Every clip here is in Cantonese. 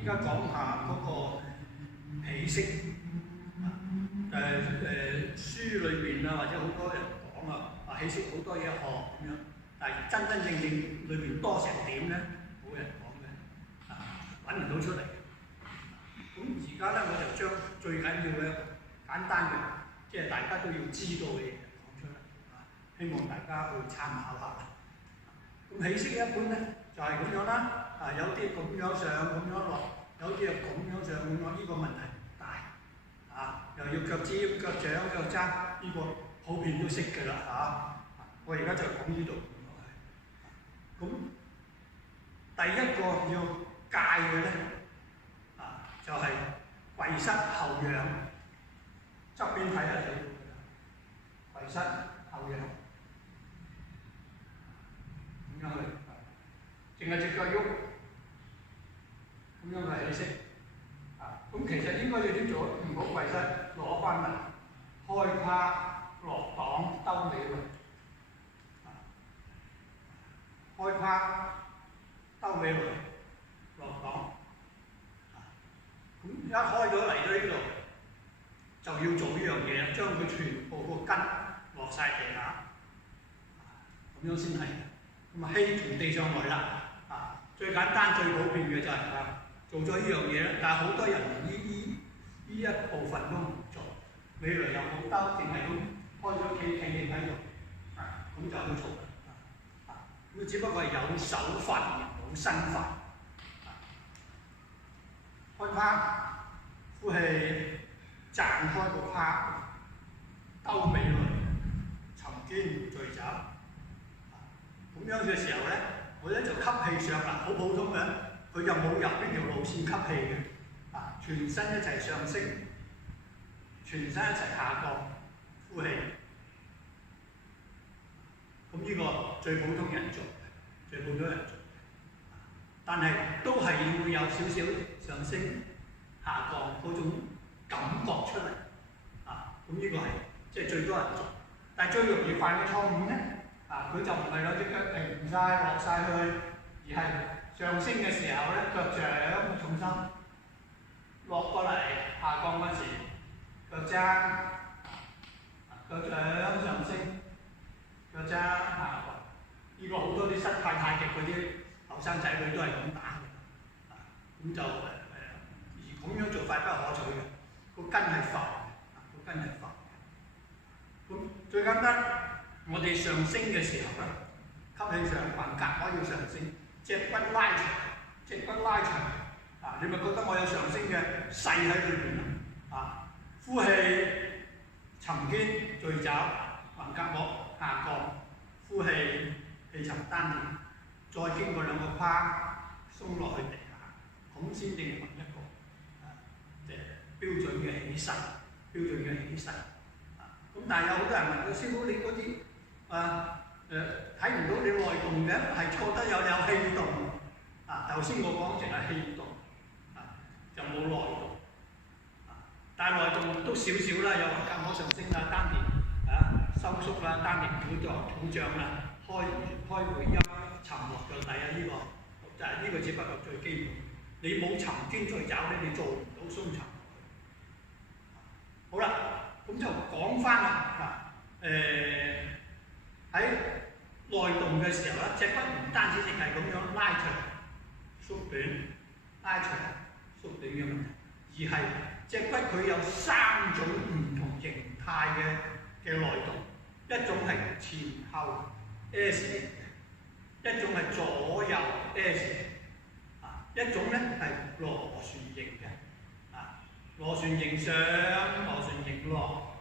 依家講下嗰個起息。書裏邊啊，或者好多人講啊，起息好多嘢學咁樣，但係真真正正裏邊多成點咧，冇人講嘅，揾唔到出嚟。咁而家咧，我就將最緊要嘅簡單嘅，即係大家都要知道嘅嘢講出嚟，希望大家去參考下。咁起息一般咧就係咁樣啦，有啲咁樣上咁樣落，有啲係咁樣上咁樣，呢個問題大。又要腳尖、腳掌、腳踭，呢個普遍都識㗎啦我而家就講呢度。咁第一個要戒嘅咧，就係跪膝後仰。側邊睇下睇到㗎啦，跪膝後仰，咁樣去，淨係隻腳喐，咁樣嘅起息。咁其實應該要點做？唔好跪膝，攞翻嚟，開胯落檔兜尾輪，開胯兜尾輪落檔。咁一開咗嚟到呢度，就要做呢樣嘢，將佢全部個筋落晒地下，咁樣先係。咁啊，氣從地上來啦。最簡單、最普遍嘅就係做咗呢樣嘢啦，但係好多人呢一部分都唔做，尾輪又冇兜，淨係咁開咗企喺度，咁就好嘈啦。咁只不過係有手法而冇身法。開胯，呼氣，掙開個胯，兜尾輪，沉肩聚肘。咁樣嘅時候咧，我咧就吸氣上啦，好普通嘅。佢又冇入呢條路線吸氣嘅，全身一齊上升，全身一齊下降，呼氣。咁呢個最普通人做嘅，最普通人做嘅，但係都係要有少少上升、下降嗰種感覺出嚟。咁呢個係即係最多人做，但係最容易犯嘅錯誤咧，佢就唔係兩隻腳停晒落晒去，而係上升嘅時候咧，腳掌嘅重心落過嚟，下降嗰時腳踭，腳掌上升，腳踭下降。呢個好多啲新派太極嗰啲後生仔女都係咁打嘅，咁就而咁樣做法不可取嘅，個筋係浮嘅，個筋係浮嘅。咁最簡單，我哋上升嘅時候咧，吸氣上橫膈可以上升。脊骨拉長，脊骨拉長，你咪覺得我有上升嘅勢喺裏邊啦。呼氣，沉肩聚肘，橫膈膜下降，呼氣，氣沉丹田，再經過兩個胯鬆落去地下，咁先至係一個標準嘅起勢，標準嘅起勢。咁但係有好多人問佢師傅，你嗰啲睇唔到你內動嘅，係錯得有氣動。頭先我講淨係氣動，就冇內動。但係內動都少少啦，有橫膈膜上升啦，丹田收縮啦，丹田鼓脹啦，開會陰沉落腳底呢個就係呢個只不過最基本。你冇沉肩聚肘咧，你做唔到鬆沉。好啦，咁就講翻啦喺內動嘅時候咧，脊骨唔單止淨係咁樣拉長、縮短、拉長、縮短嘅問題，而係脊骨佢有3種唔同形態嘅內動，一種係前後 S 型嘅，一種係左右 S 型，一種咧係螺旋形嘅，螺旋形上、螺旋形落，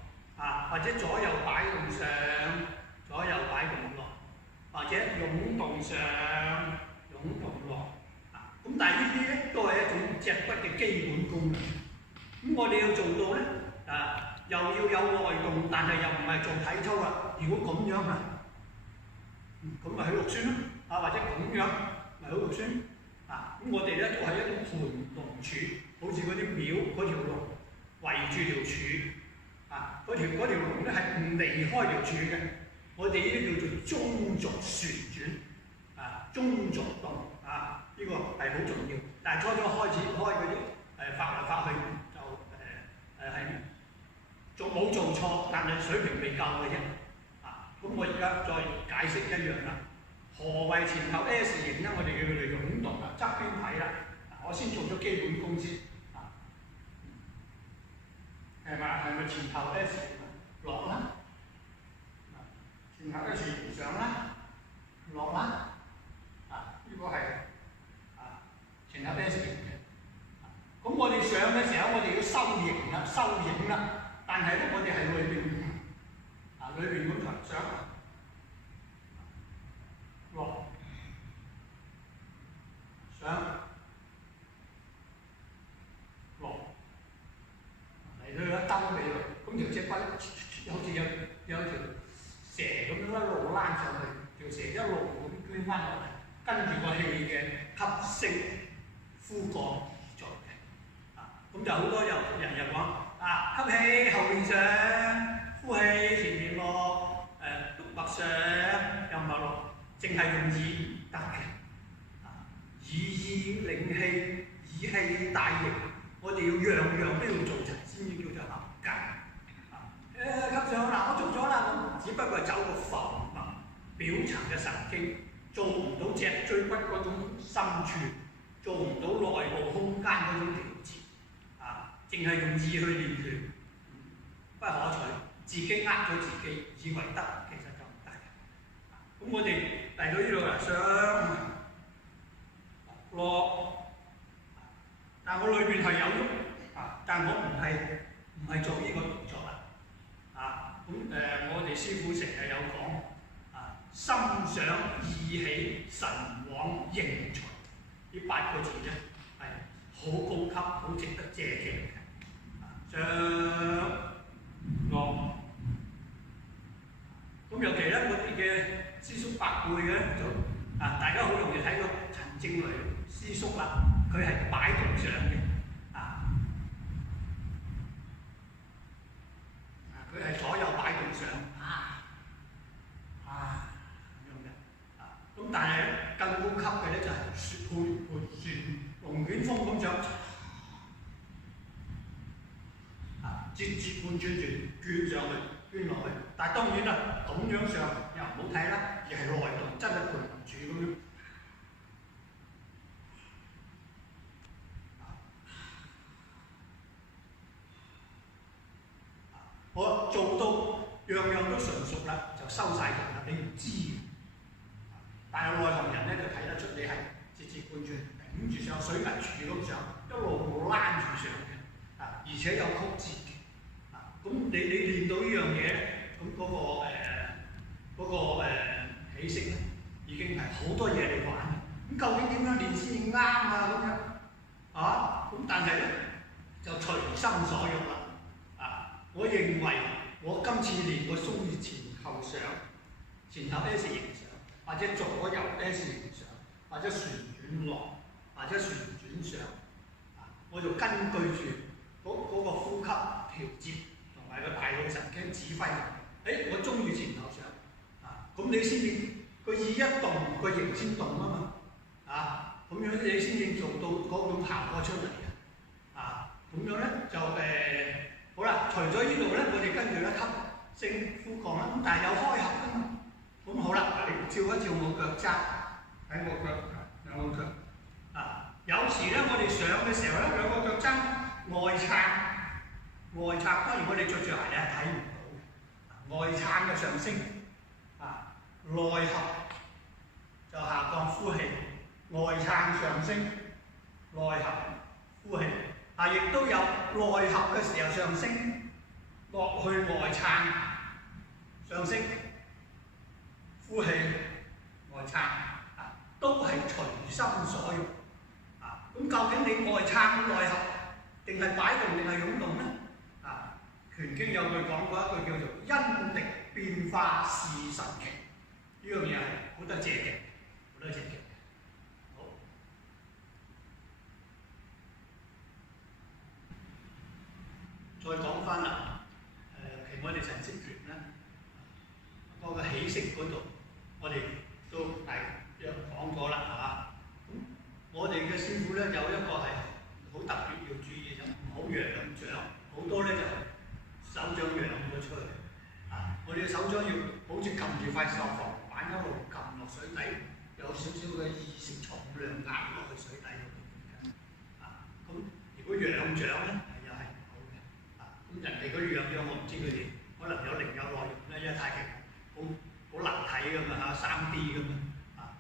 或者左右擺動上、左右擺動落。或者湧動上、湧動落，咁但係呢啲咧都係一種脊骨嘅基本功能。咁我哋要做到咧，又要有內動，但係又唔係做體操啦。如果咁樣咁咪喺肉酸咯，或者咁樣咪喺肉酸。咁我哋咧都係一種盤龍柱，好似嗰啲廟嗰條龍圍住條柱，嗰條龍咧係唔離開條柱嘅。我哋呢啲叫做中軸旋轉，中軸動，呢個係好重要。但係初開始開嗰啲發來發去就係冇做錯，但係水平未夠嘅啫。咁我而家再解釋一樣啦。何謂前後 S 型咧？我哋叫佢哋湧動啦，側邊睇啦。我先做咗基本功先。係咪前後 S 型落啦？前後 S 型上啦，落啦。呢個係前後 S 型嘅。咁我哋上嘅時候，我哋要收形啦，收影啦。但係咧，我哋係裏邊咁上落上落嚟到一兜俾佢，咁條隻骨好似有條蛇咁樣一路拉上去，條蛇一路咁捐翻落嚟，跟住個氣嘅吸升呼降而做嘅。咁就好多人又講吸氣後面上，呼氣前面落，脈上又脈落，淨係用耳得嘅。以意領氣，以氣帶形，我哋要樣樣都要做齊先至叫做合格。吸上嗱，我做咗啦，只不過係走個浮脈表層嘅神經，做唔到脊椎骨嗰種深處，做唔到內部空間嗰種調節。淨係用意去練拳，不可取。自己呃咗自己，以為得，其實就唔得嘅。咁我哋嚟到呢度啦，上落，但我裏邊係有喐，但我唔係做呢個動作啦。我哋師傅成日有講，心想意起，神往應隨，呢8個字啫，係好高級，好值得借鏡嘅。上落，咁尤其咧，我哋嘅師叔伯輩嘅大家好容易睇到陳正雷師叔啦，佢係擺動上嘅，佢係左右擺動上，咁樣嘅，咁但係咧更高級嘅咧就係盤旋龍捲風咁樣。節半轉捲上去，捲落去。但係當然啦，咁樣上又唔好睇啦，而係內動，真係盤住咁樣。我做到樣樣都純熟啦，就收晒人啦，你唔知嘅。但係內行人咧就睇得出你係節半轉頂住上水泥柱咁上，一路拉住上嘅，而且有曲折。咁你練到呢樣嘢咧，咁嗰個起色咧，已經係好多嘢嚟玩嘅。咁究竟點樣練先至啱咁樣？咁但係咧就隨心所欲啦。我認為我今次練我中意前後上，前後 S 型上，或者左右 S 型上，或者旋轉落，或者旋轉上，我就根據住嗰個呼吸調節。同埋個大腦神經指揮，我中意前後上，咁你先至個意一動，個形先動啊嘛，咁樣你先至做到嗰種效果出嚟啊，咁樣咧就好啦。除咗呢度咧，我哋跟住咧吸升呼降啦，咁但係有開合啊嘛，咁好啦，我哋照一照我腳踭，喺我腳兩個腳，有時咧我哋上嘅時候咧，兩個腳踭外撐。外撐當然我哋着住鞋咧睇唔到，外撐嘅上升，內合就下降呼氣，外撐上升，內合呼氣，亦都有內合嘅時候上升，落去外撐上升，呼氣外撐，都係隨心所欲。咁究竟你外撐內合定係擺動定係湧動咧？拳經有句講過一句叫做因力變化是神奇，呢樣嘢係好多借鏡，好多借鏡。好，再講翻啦，其實我哋神識拳咧，嗰個起色嗰度，我哋都大約講過啦，咁我哋嘅師傅咧有一個塊受防板一路撳落水底，有少少嘅異性重量壓落去水底嗰度嘅。咁如果仰掌咧，又係唔好嘅。咁人哋嗰啲仰掌我唔知佢哋可能有另有內容咧，因為太極好難睇㗎嘛嚇，3D 㗎嘛。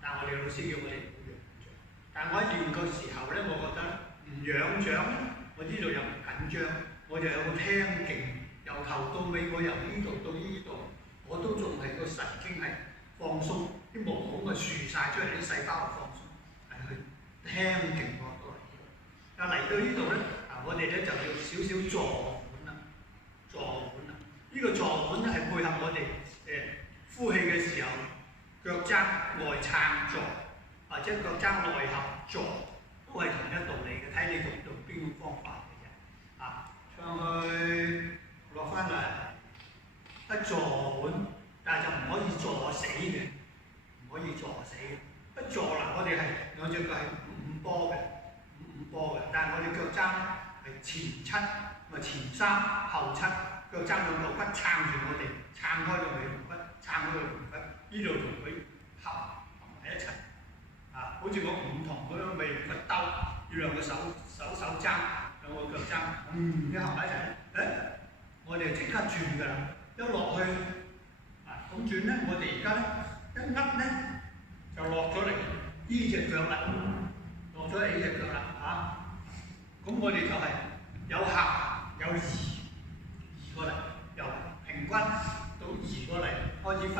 但係我哋老師叫我哋唔好仰掌。但係我喺練嘅時候咧，我覺得唔仰掌咧，我呢度又唔緊張，我就有個聽勁，由頭到尾我由呢度到呢度，我都仲係個神經係放鬆，啲毛孔咪豎晒出嚟，啲細胞放鬆，係去聽勁過到嚟呢度。但嚟到呢度咧，我哋咧就要少少坐盤啦，坐盤啦。呢個坐盤咧係配合我哋呼氣嘅時候，腳踭外撐坐，或者腳踭內合坐，都係同一道理嘅，睇你用邊種方法嘅啫。上去落翻嚟，一坐盤，但係就唔可以坐死嘅，唔可以坐死嘅。一坐嗱，我哋係兩隻腳係五波嘅，五波嘅，但係我哋腳踭係前7，咪前3後7，腳踭兩嚿骨撐住我哋，撐開個尾龍骨，撐開個龍骨，呢度同佢合埋一齊。好似個五筒咁樣尾龍骨兜，要兩個手踭，兩個腳踭，一合埋一齊，我哋即刻轉㗎啦，一落去，咁轉咧，我哋而家咧一握咧就落咗嚟呢隻腳啦，落咗嚟呢隻腳啦，咁我哋就係有合有移過嚟，由平均到移過嚟，開始分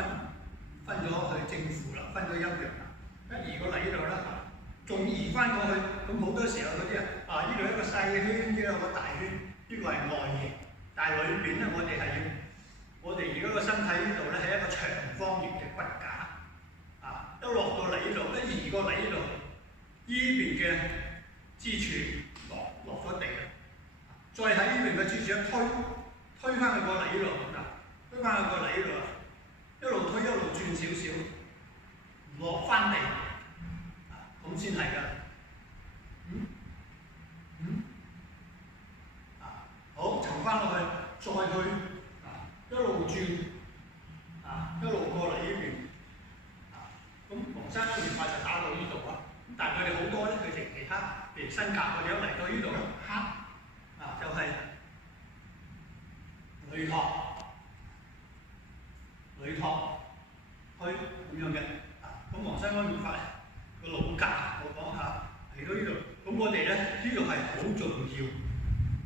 咗去正負啦，分咗陰陽啦，一移過嚟呢度啦，仲移翻過去，咁好多時候嗰啲呢度一個細圈，呢度一個大圈，呢個係外形，但係裏邊咧我哋而家個身體呢度咧係一個長方形嘅骨架，一落到嚟呢度，一移過嚟呢度，呢邊嘅支柱落咗地啦，再喺呢邊嘅支柱一推翻佢過嚟呢度，推翻佢過嚟呢度，一路推一路轉少少，落翻地，咁先係㗎。好，沉翻落去，再去一路轉，一路過嚟呢邊，咁黃山嗰邊就打到呢度啊。咁但係佢哋好多咧，佢哋其他譬如新甲，佢哋一嚟到呢度咧，就係累托，去咁樣嘅。咁黃山嗰邊法個老甲，我講下嚟到呢度，咁我哋咧呢度係好重要。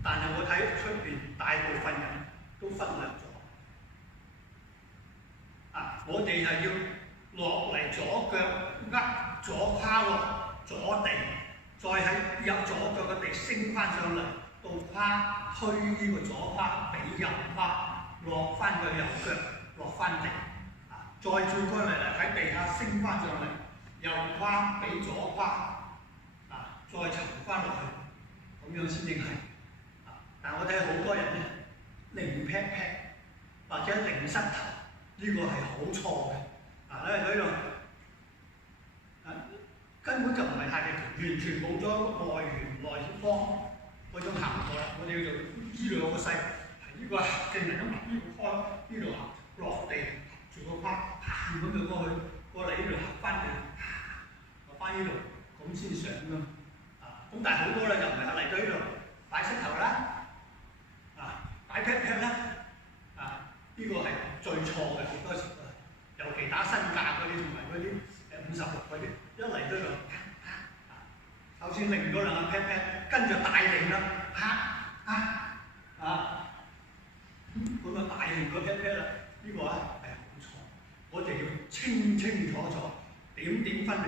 但係我睇出邊大部分人都忽略咗，我哋係要落嚟左腳握左胯落左地，再喺右左腳嘅地升翻上嚟，到胯推呢個左胯俾右胯落翻個右腳落翻地，再轉過嚟喺地下升翻上嚟，右胯俾左胯，再沉翻落去，咁樣先至係。但我睇好多人咧，擰 pat pat 或者擰膝頭，呢個係好錯嘅。喺呢度根本就唔係太極拳，完全冇咗外圓內方嗰種行過啦。我哋要做呢度有個勢，呢個係正人咁，呢個開，呢度落地住個胯，咁就過嚟呢度合翻嚟，落翻呢度，咁先上㗎。咁但係好多咧就唔係嚟到呢度擺膝頭啦。擺 pat pat 咧，呢個係最錯嘅，好多時都係，尤其打身架嗰啲同埋嗰啲56嗰啲，一嚟到就首先擰嗰兩個 pat pat， 跟住大擰啦，咁啊大擰個 pat pat 啦，呢個係好錯，我哋要清清楚楚，點點分明，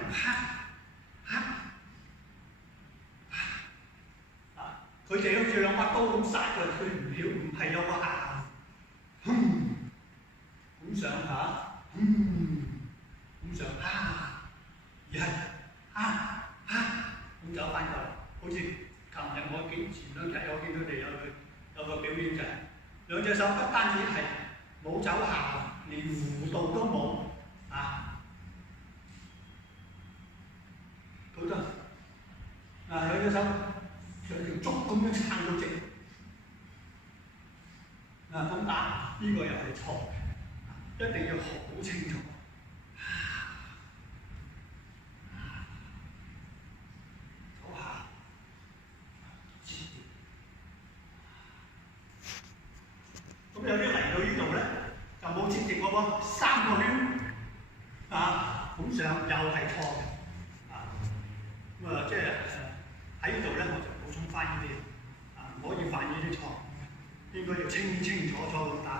佢哋好似兩把刀咁殺佢，佢唔係有個牙，咁上下，咁上而係咁走翻過嚟。好似琴日前兩日我見佢哋有個表演就係兩隻手不單止係冇走下，連弧度都冇，好多兩隻手。像條竹咁樣撐到直，咁打呢個又係錯嘅，一定要好清楚。嘅喎，3個圈拱上又係錯嘅咁即係喺呢度咧，我就補充翻呢啲唔可以犯呢啲錯，應該要清清楚楚咁打